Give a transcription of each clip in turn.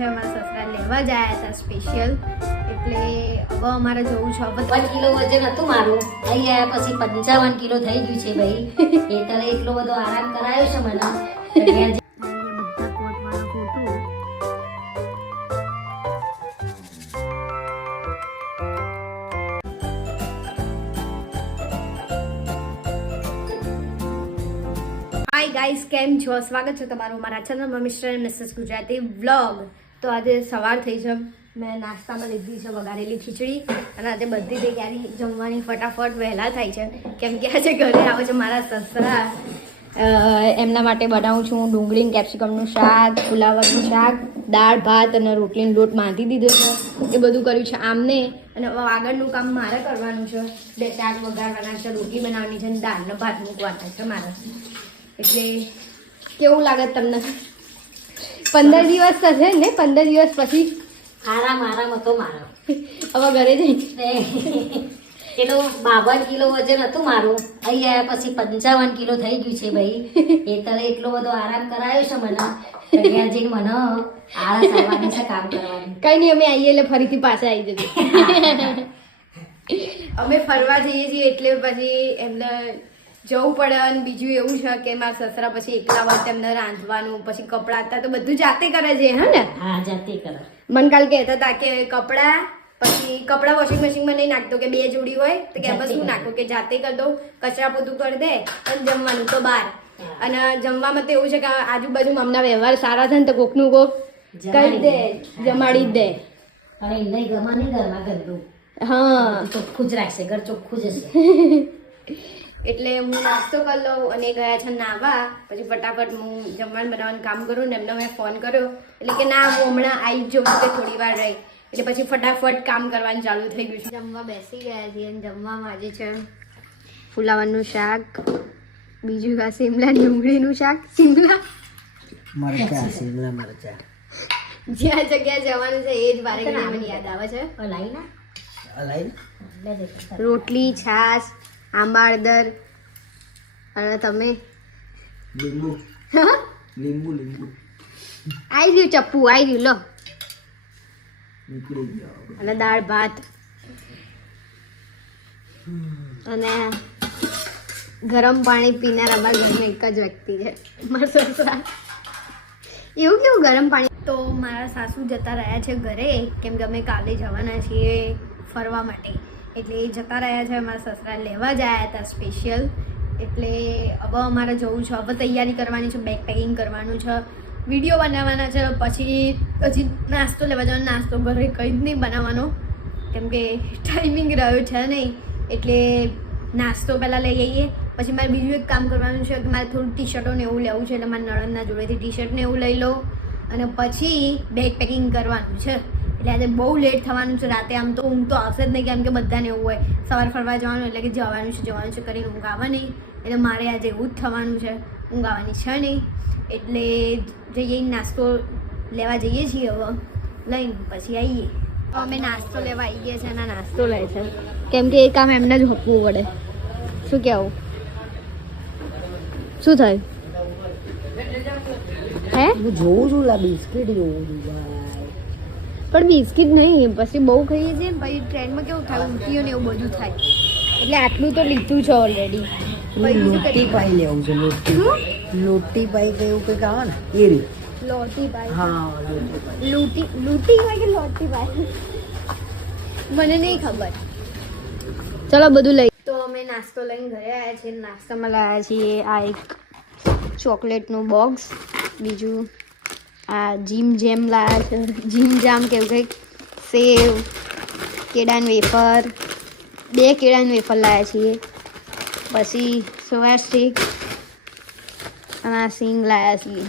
છે અમારા સસરા લેવા જ આવ્યા હતા સ્પેશિયલ એટલે હવે અમારે જવું છે. હવે પંચાવન કિલો વજન હતું મારું. અહીં આવ્યા પછી પંચાવન કિલો થઈ ગયું છે ભાઈ. એ તારે એટલો બધો આરામ કરાયો છે મને. આજે હાય ગાઈસ કેમ છો? સ્વાગત છે તમારું મારા ચેનલમાં mister and missus Gujarati vlog તો આજે સવાર થઈ છે. મેં નાસ્તામાં લીધી છે વઘારેલી ખીચડી અને આજે બધી તૈયારી જમવાની ફટાફટ વહેલા થાય છે. કેમ કે આજે ઘરે આવે છે મારા સસરા. એમના માટે બનાવું છું ડુંગળી કેપ્સિકમનું શાક ફુલાવરનું શાક, દાળ, ભાત અને રોટલીનો લોટ બાંધી દીધો છે. એ બધું કર્યું છે આમને. અને આગળનું કામ મારે કરવાનું છે. બે શાક વગાડવાના છે, રોટલી બનાવવાની છે અને દાળનો ભાત મૂકવાના છે મારે. એટલે કેવું લાગે તમને? પંદર દિવસ થશે ને પંદર દિવસ પછી આરામ આરામ હતો મારો. હવે ઘરે જઈ. કિલો બાવન કિલો વજન હતું મારું. અહીં આવ્યા પછી પંચાવન કિલો થઈ ગયું છે ભાઈ. એ તને એટલો બધો આરામ કરાયો છે મને. એટલે આજે મને આળસ આવવાની છે કામ કરવાની. કઈ નહીં અમે આવીએ એટલે ફરીથી પાછા આવી જઈએ. અમે ફરવા જઈએ છીએ એટલે પછી એમને જવું પડે અને બીજું એવું છે કે મારા સસરા પછી એકલા હોય તેમને રાંધવાનું પછી કપડાં હતા તો બધું જાતે કરે છે હા ને? હા જાતે કરે. મને કાલ કહેતા હતા કે કપડાં પછી કપડાં વોશિંગ મશીનમાં નહીં નાખતો કે બે જોડી હોય તો કે બસ હું નાખો કે જાતે કરી દઉં કચરા પોતું કરી દે અને જમવાનું તો બહાર. અને જમવામાં તો એવું છે કે આજુબાજુ મમના વ્યવહાર સારા છે ને તો કોકનું કોક કરી દે જમાડી જ દે. અને એમને ગમા નહીં ઘરમાં ગંદુ હા. ચોખ્ખું જ રાખશે ઘર ચોખ્ખું જ હશે. એટલે હું નાસ્તો કરી લઉં અને ગયા છે નાવા. પછી ફટાફટ હું જમવાનું બનાવવાનું કામ કરું ને એમને મેં ફોન કર્યો. એટલે કે ના હું હમણાં આવી જ જાઉં કે થોડી વાર રહી. એટલે પછી ફટાફટ કામ કરવાનું ચાલુ થઈ ગયું છે. જમવા બેસી ગયા છીએ અને જમવામાં આજે છે ફુલાવાનું શાક બીજું આ સિમલા ડુંગળીનું શાક. સિમલા મરચા સિમલા મરચા જ્યાં જગ્યા જવાનું છે એ જ વારે મને યાદ આવે છે. અલાઈ ના? અલાઈ રોટલી છાશ આંબા હળદર અને તમે? લીંબુ. લીંબુ લીંબુ. આવી ગયું ચપ્પુ આવી ગયું લો. અને દાળ ભાત. અને ગરમ પાણી પીનાર અમારા ઘરમાં એક જ વ્યક્તિ છે. મારા સસરા. એવું કેવું ગરમ પાણી? તો મારા સાસુ જતા રહ્યા છે ઘરે કેમ કે અમે કાલે જવાના છીએ ફરવા માટે. એટલે એ જતા રહ્યા છે, અમારા સસરા લેવા જ આવ્યા હતા સ્પેશિયલ એટલે હવે અમારે જવું છે, હવે તૈયારી કરવાની છે બેગ પેકિંગ કરવાનું છે. વીડિયો બનાવવાના છે, પછી હજી નાસ્તો લેવા જવાનો, નાસ્તો ઘરે કંઈ જ નહીં બનાવવાનો. કેમ કે ટાઈમિંગ રહ્યો છે નહીં, એટલે નાસ્તો પહેલાં લઈ આવીએ પછી મારે બીજું એક કામ કરવાનું છે કે મારે થોડું ટી શર્ટો ને એવું લેવું છે, એટલે મારા નળંદના જોડેથી ટી શર્ટ ને એવું લઈ લો અને પછી બેગ પેકિંગ કરવાનું છે. એટલે આજે બહુ લેટ થવાનું છે, રાતે આમ તો ઊંઘ તો આવશે જ નહીં, કેમ કે બધાને એવું હોય. સવાર ફરવા જવાનું એટલે કે જવાનું છે જવાનું છે, કરીને ઊંઘ આવે નહીં. એટલે મારે આજે એવું જ થવાનું છે, ઊંઘ આવવાની છે નહીં. એટલે જઈએ, નાસ્તો લેવા જઈએ છીએ હવે. લઈને પછી આવીએ. અમે નાસ્તો લેવા આવી ગયા છે અને નાસ્તો લે છે. કેમ કે એ કામ એમને જ હપવું પડે. શું કહેવું શું થયું? હે? હું જોઉં છું લા બિસ્કિટ જોઉં છું પણ બિસ્કિટ નહીં પછી બહુ ખાઈએ છીએ પછી ટ્રેનમાં કેવું થાય ઉલટીઓ ને એવું બધું થાય. એટલે આટલું તો લીધું છે ઓલરેડી લોટી પાઈ લેવું છે લોટી. લોટી પાઈ કે એવું કંઈક આવે ને એ રીતે લોટી પાઈ. હા લોટી પાઈ. લૂટી હોય કે લોટી પાઈ? મને નહીં ખબર. ચલો બધું લઈ. તો અમે નાસ્તો લઈને ઘરે આવ્યા છીએ. નાસ્તામાં લાવ્યા છીએ આ એક ચોકલેટનું બોક્સ બીજું આ જીમ જેમ લાવ્યા છે જીમ જામ કેવું કંઈક સેવ કેળાનું વેફર બે કેળાનું વેફર લાવ્યા છીએ. પછી સોયા સ્ટીક અને આ સિંગ લાવ્યા છીએ.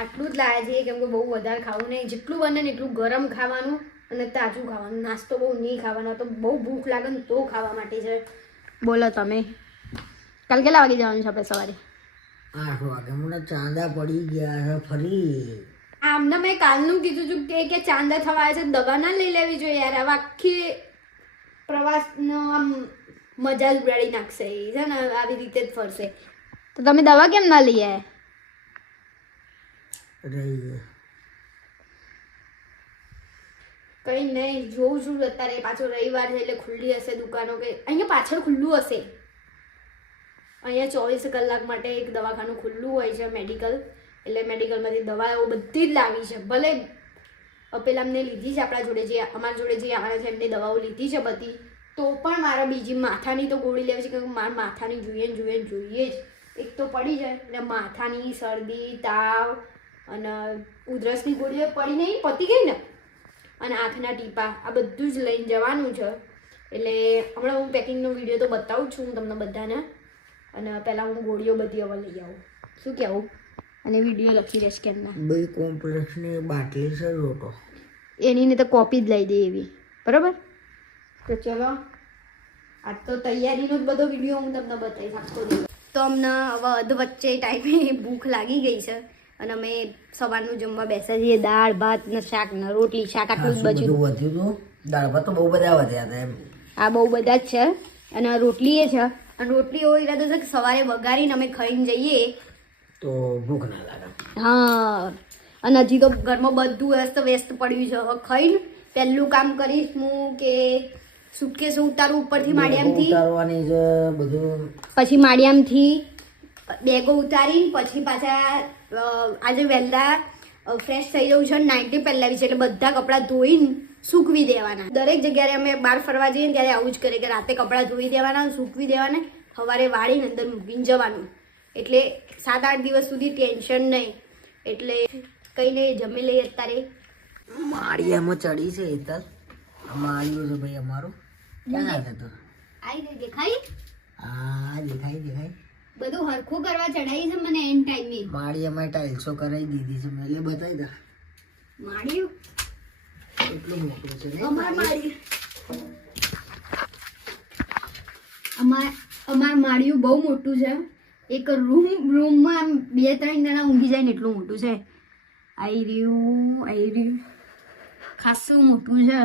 આટલું જ લાવ્યા છીએ કેમ કે બહુ વધારે ખાવું નહીં. જેટલું બને ને એટલું ગરમ ખાવાનું અને તાજું ખાવાનું. નાસ્તો બહુ નહીં ખાવાનો તો બહુ ભૂખ લાગે ને તો ખાવા માટે છે. બોલો તમે. કાલ કેટલા વાગે જવાનું છે આપણે સવારે? આઠ વાગે. મને ચાંદા પડી ગયા છે ફરી. આમને મેં કાલનું કીધું હતું કે કે ચાંદા થવા છે દવા ના લઈ લેવી જોઈએ યાર. આવા આખી પ્રવાસનો આમ મજા જ ઉડાડી નાખશે એ. છે ને આવી રીતે જ ફરશે. તો તમે દવા કેમ ના લઈ આવ્યા રહી ગયા. કઈ નહીં જોઉં છું અત્યારે પાછો રવિવાર છે એટલે ખુલ્લી હશે દુકાનો કે અહીંયા પાછળ ખુલ્લું હશે. અહીંયા ચોવીસ કલાક માટે એક દવાખાનું ખુલ્લું હોય છે મેડિકલ એટલે મેડિકલમાંથી દવાઓ બધી જ લાવી છે. ભલે પેલા અમને લીધી છે આપણા જોડે જે, અમારા જોડે જે આવવાના છે, એમને દવાઓ લીધી છે બધી, તો પણ મારા બીજી માથાની તો ગોળી લેવી છે કે મારા માથાની જોઈએ ને જોઈએ જોઈએ જ. એક તો પડી જાય એટલે માથાની શરદી, તાવ, અને ઉધરસની ગોળીઓ પડી નહીં પતી ગઈ ને. અને આંખના ટીપા, આ બધું જ લઈને જવાનું છે. એટલે હમણાં હું પેકિંગનો વીડિયો તો બતાવું છું હું તમને બધાને. અને પહેલાં હું ગોળીઓ બધી હવે લઈ આવું. શું કહેવું? અને વીડિયો લખી દઈશ કેમના બે કોમ્પ્લેક્સની બાટલી છે રોટો એની ને તો કોપી જ લઈ દે એવી. બરાબર? તો ચલો આજ તો તૈયારીનો જ બધો વીડિયો હું તમને બતાવી શકતો તો અમને હવે અધ વચ્ચે ટાઈમે ભૂખ લાગી ગઈ છે. અને અમે સવારનું જમવા બેસા છીએ દાળ ભાત ને શાક ને રોટલી શાક આટલું જ બચ્યું વધ્યું હતું દાળ ભાત તો બહુ બધા વધ્યા હતા એમ. આ બહુ બધા જ છે. અને રોટલી એ છે. અને રોટલી એવો ઈરાદો છે કે સવારે વઘારીને અમે ખાઈને જઈએ. તો ભૂખ ના લાગે. હા. અને હજી તો ઘરમાં બધું વ્યસ્ત વ્યસ્ત પડ્યું છે. હવે ખાઈને પહેલું કામ કરીશ હું કે સુટકેસ ઉતારું ઉપરથી માળિયામથી. ઉતારવાની છે બધું. પછી માળિયામથી બેગો ઉતારી પછી પાછા આજે વહેલા ફ્રેશ થઈ જવું છે. નાઇટી પહેલાવી છે. એટલે બધા કપડાં ધોઈને સૂકવી દેવાના. દરેક જગ્યાએ અમે બહાર ફરવા જઈએ ત્યારે આવું જ કરીએ કે રાતે કપડાં ધોઈ દેવાના સૂકવી દેવાના સવારે વાળીને અંદર મૂકીને જવાનું. એટલે સાત આઠ દિવસ સુધી ટેન્શન નહીં. એટલે કંઈ નહીં જમી લઈએ અત્યારે. માળિયામાં ચડી છે હેતલ. આ માળિયું છે ભાઈ અમારું. ક્યાં તો આવી ગઈ દેખાય? હા દેખાય દેખાય. બધું હરખું કરવા ચડાવી છે મને એન ટાઈમે માળિયામાં ટાઇલ્સો કરાવી દીધી છે. મેં એટલે બતાવી દા માળ્યું? અમાર માળ્યું અમાર અમાર માળિયું બહુ મોટું છે. એક રૂમ રૂમમાં બે ત્રણ જણા ઊંઘી જાય ને એટલું મોટું છે. આઈ રહ્યું આઈ રહ્યું. ખાસું મોટું છે.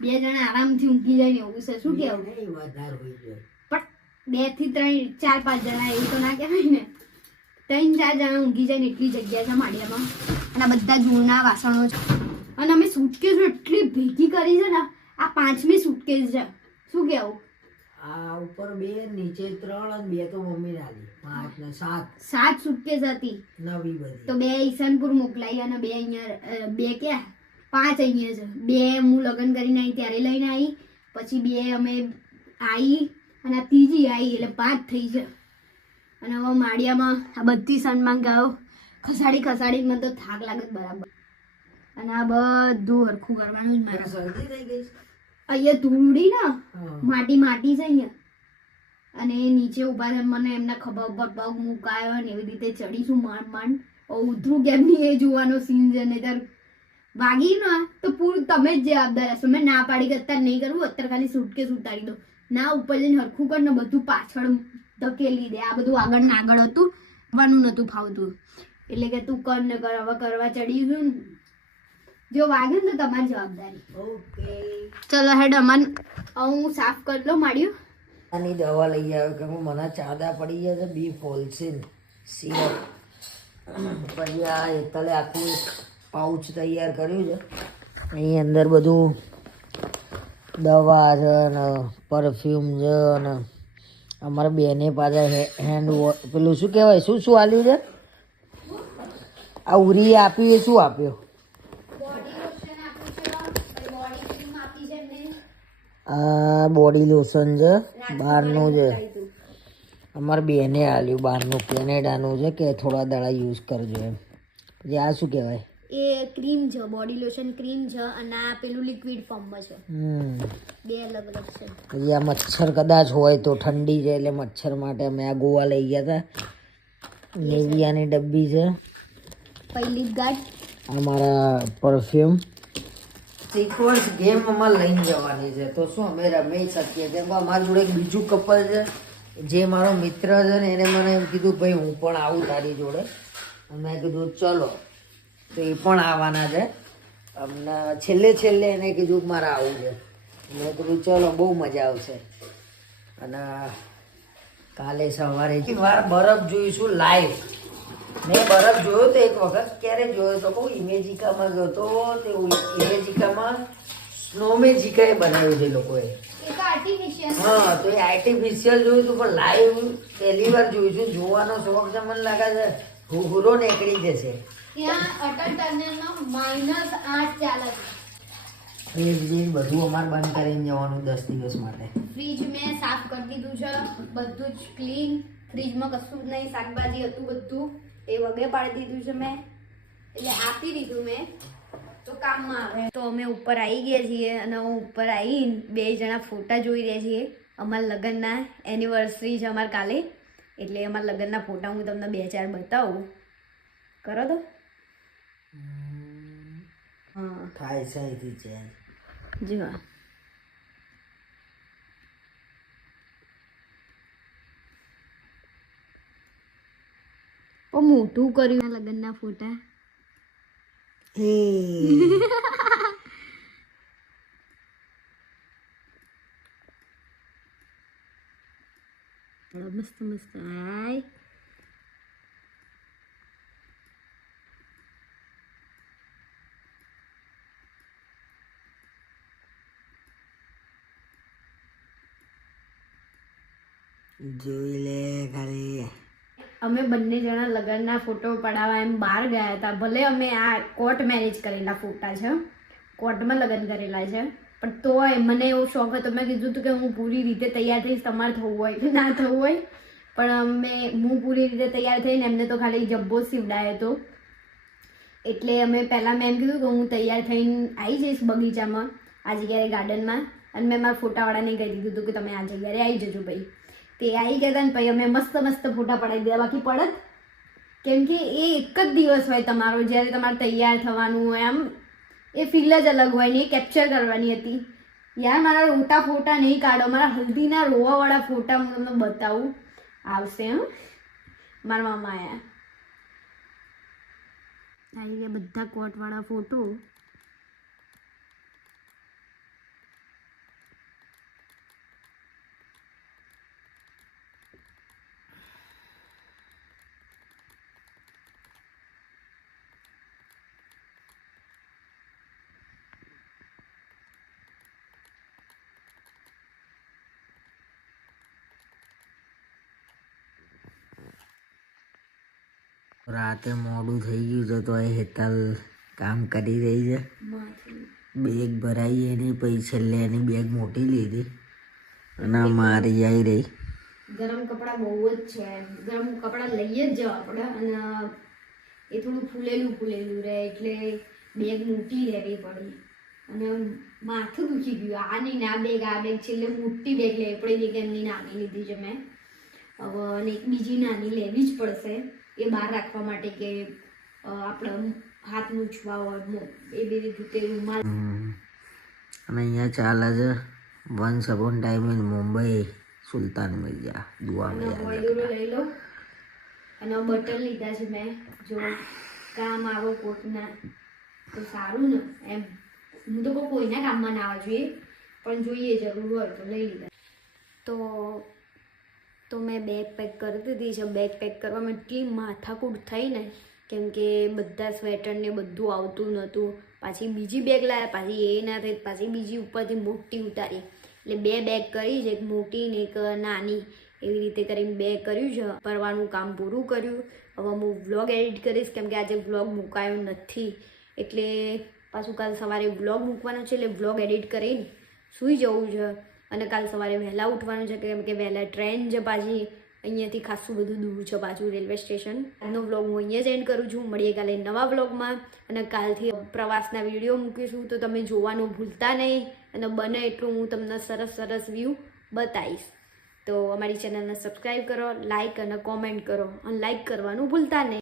બે જણા આરામથી ઊંઘી જાય ને એવું છે. શું કેવું? છે. પણ બેથી ત્રણ ચાર પાંચ જણા એવું તો ના કહેવાય ને. ત્રણ ચાર જણા ઊંઘી જાય ને એટલી જગ્યા છે માળિયામાં. અને બધા જૂના વાસણો છે. અને અમે સુટકેસ એટલી ભેગી કરી છે ને આ પાંચમી સુટકેસ છે. શું કેવું? આ ઉપર બે નીચે ત્રણ અને બે તો મમ્મી આલી પાંચ ને સાત. સાત સુટકેસ હતી. નવી બધી. તો બે ઈશાનપુર મોકલાઈ અને બે અહીંયા બે ક્યાં? પાંચ અહીંયા છે. બે હું લગ્ન કરીને આવી ત્યારે લઈને આવી પછી બે અમે આવી અને આ ત્રીજી આવી એટલે પાંચ થઈ છે. અને હવે માળિયામાં આ બધી સન્માન ગાયો ખસાડી ખસાડી મને તો થાક લાગે બરાબર. અને આ બધું હરખું કરવાનું જ મારે. શરદી થઈ ગઈ અહીંયા ધૂળી ને? માટી માટી છે અહીંયા. અને નીચે ઊભા છે મને એમના ખભા ઉપર પગ મુકાયો ને એવી રીતે ચડીશું માંડ માંડ. ઉધરું ઉતરું કેમ એ જોવાનો સીન છે? નહીતર વાગી ને? તો પૂરું તમે જ જવાબદાર હશો. મેં ના પાડી કે અત્યારે નહીં કરવું અત્યારે ખાલી સુટકેસ ઉતારી દો ના ઉપર જઈને હરખું કર ને બધું પાછળ ધકેલી દે. આ બધું આગળ ને આગળ હતું. કરવાનું નહોતું ફાવતું. એટલે કે તું કર ને કર. હવે કરવા ચડીશું ને જો વાગે ને તો તમારી જવાબદારી. ઓકે. ચલો હેડ અમન. હું સાફ કરી લઉં માડ્યું આની દવા લઈ આવ્યો કે હું મને ચાદા પડી ગયા છે બી ફોલસીન સિરપ. પછી આ એટલે આખું પાઉચ તૈયાર કર્યું છે. અહીં અંદર બધું દવા છે ને પરફ્યુમ છે અને અમારા બેને પાછા હેન્ડ પેલું શું કહેવાય? શું શું આલ્યું છે? આ ઉરી આપ્યું એ શું આપ્યું? આ બોડી લોશન છે બહારનું છે. અમારે બેને આલ્યું બહારનું કેનેડાનું છે કે થોડા દાડા યુઝ કરજો એમ. પછી આ શું કહેવાય? એ ક્રીમ છે બોડી લોશન ક્રીમ છે અને આ પેલું લિક્વિડ ફોર્મમાં છે. હમ. બે અલગ અલગ છે. પછી આ મચ્છર કદાચ હોય તો ઠંડી છે એટલે મચ્છર માટે અમે આ ગોવા લઈ ગયા હતા નેવિયાની ડબ્બી છે. પહેલી ગાર્ડ અમારા પરફ્યુમ સિક્વન્સ ગેમ અમારે લઈને જવાની છે. તો શું અમે રમી શકીએ કેમ કે અમારી જોડે એક બીજું કપલ છે, જે મારો મિત્ર છે ને, એને મને એમ કીધું, ભાઈ, હું પણ આવું તારી જોડે. મેં કીધું, ચલો. તો એ પણ આવવાના છે. અમને છેલ્લે છેલ્લે એને કીધું કે મારે આવું છે. મેં કીધું, ચલો, બહુ મજા આવશે. અને કાલે સવારે વાર બરફ જોઈશું લાઈવ મેં બરફ જોયો તો એક વખત ક્યારે જોયો તો કહું ઇમેજિકામાં ગયો તો તે ઇમેજિકામાં સ્નોમેજિકા એ બનાવ્યું છે લોકોએ. હા તો એ આર્ટિફિશિયલ જોયું હતું પણ લાઈવ પહેલી વાર જોયું છું. જોવાનો શોખ છે મને લાગે છે ઘૂઘરો નીકળી જશે ફ્રીજ બીજ બધું અમારે બંધ કરીને જવાનું દસ દિવસ માટે. ફ્રીજ મેં સાફ કરી દીધું છે બધું જ ક્લીન ફ્રીજમાં કશું જ નહીં શાકભાજી હતું બધું. એ વગે પાડી દીધું છે મેં. એટલે આપી દીધું મેં. તો કામમાં આવે. તો અમે ઉપર આવી ગયા છીએ અને હું ઉપર આવીને બે જણા ફોટા જોઈ રહ્યા છીએ. અમારા લગ્નના એનિવર્સરી છે અમારે કાલે. એટલે અમારા લગ્નના ફોટા હું તમને બે ચાર બતાવું. કરો તો. હા. થાય છે અહીંથી ચેન્જ જી હા. ઓ મોટું કર્યું લગ્નના ફોટા મસ્ત મસ્ત હાય જોઈ લે ખાલી અમે બંને જણા લગ્નના ફોટો પડાવવા એમ બહાર ગયા હતા. ભલે અમે આ કોર્ટ મેરેજ કરેલા ફોટા છે કોર્ટમાં લગ્ન કરેલા છે, પણ તોય મને એવો શોખ હતો. મેં કીધું હતું કે હું પૂરી રીતે તૈયાર થઈશ, તમારે થવું હોય કે ના થવું હોય. પણ અમે, હું પૂરી રીતે તૈયાર થઈને એમને તો ખાલી જબ્બો સીવડાયો હતો. એટલે અમે પહેલાં મેં એમ કીધું કે હું તૈયાર થઈને આવી જઈશ બગીચામાં, આ જગ્યાએ ગાર્ડનમાં અને મેં મારા ફોટાવાળાને કહી દીધું હતું કે તમે આ જગ્યાએ આવી જજો ભાઈ. તે આવી ગયા હતા ને પછી અમે મસ્ત મસ્ત ફોટા પડાવી દીધા. બાકી પડત, કેમ કે એ એક જ દિવસ હોય તમારો, જ્યારે તમારે તૈયાર થવાનું હોય આમ એ ફીલ જ અલગ હોય ને, એ કેપ્ચર કરવાની હતી. યાર, મારા રોટા ફોટા નહીં કાઢો, મારા હલ્દીના રોવાવાળા ફોટા હું તમને બતાવું. આવશે એમ મારા મામા આયા આવી ગયા બધા કોટવાળા ફોટો. રાતે મોડું થઈ ગયું છે તો એ હેતલ કામ કરી રહી છે. બેગ ભરાઈ એની, પછી છેલ્લે એની બેગ મોટી લીધી અને મારી આવી રહી. ગરમ કપડાં બહુ જ છે. ગરમ કપડાં લઈએ જ જવા પડે અને એ થોડું ફૂલેલું ફૂલેલું રહે એટલે બેગ મોટી લેવી પડી. અને માથું દુખી ગયું. આ નહીં ના બેગ, આ બેગ છેલ્લે મોટી બેગ લેવી પડી. કે એમની નાની લીધી છે મેં. હવે અને એક બીજી નાની લેવી જ પડશે. એ બહાર રાખવા માટે કે આપણે હાથ મૂછવા હોય એ બે રીતે રૂમાલ. અને અહીંયા ચાલે છે once upon time in Mumbai Sultan Mirza દુઆ મિર્જા લઈ લો. અને બટન લીધા છે મેં. જો કામ આવો કોટના તો સારું ને એમ. હું તો કોઈના કામમાં ના આવવા જોઈએ પણ જોઈએ જરૂર હોય તો લઈ લીધા. તો તો મેં બેગ પેક કરી દીધી છે. બેગ પેક કરવામાં એટલી માથાકૂટ થઈ ને, કેમ કે બધા સ્વેટર ને બધું આવતું નહોતું પાછી બીજી બેગ લાવ્યા પાછી એ ના થઈ, પાછી બીજી ઉપરથી મોટી ઉતારી. એટલે બે બેગ કરી છે, એક મોટી ને એક નાની. એવી રીતે કરીને બે કર્યું છે. ફરવાનું કામ પૂરું કર્યું. હવે હું વ્લોગ એડિટ કરીશ, કેમ કે આજે વ્લોગ મુકાયો નથી. એટલે પાછું કાલ સવારે વ્લોગ મૂકવાનો છે, એટલે વ્લોગ એડિટ કરીને સૂઈ જવું છે. અને કાલ સવારે વહેલા ઉઠવાનું છે, કેમ કે વહેલા ટ્રેન છે પાછી અહીંયાથી ખાસું બધું દૂર છે, પાછું રેલવે સ્ટેશન. આજનો વ્લોગ હું અહીંયા જ એન્ડ કરું છું. મળીએ કાલે નવા વ્લોગમાં અને કાલથી પ્રવાસના વીડિયો મૂકીશું, તો તમે જોવાનું ભૂલતા નહીં. અને બને એટલું હું તમને સરસ સરસ વ્યૂ બતાવીશ. તો અમારી ચેનલને સબસ્ક્રાઈબ કરો લાઇક અને કોમેન્ટ કરો. અને લાઇક કરવાનું ભૂલતા નહીં.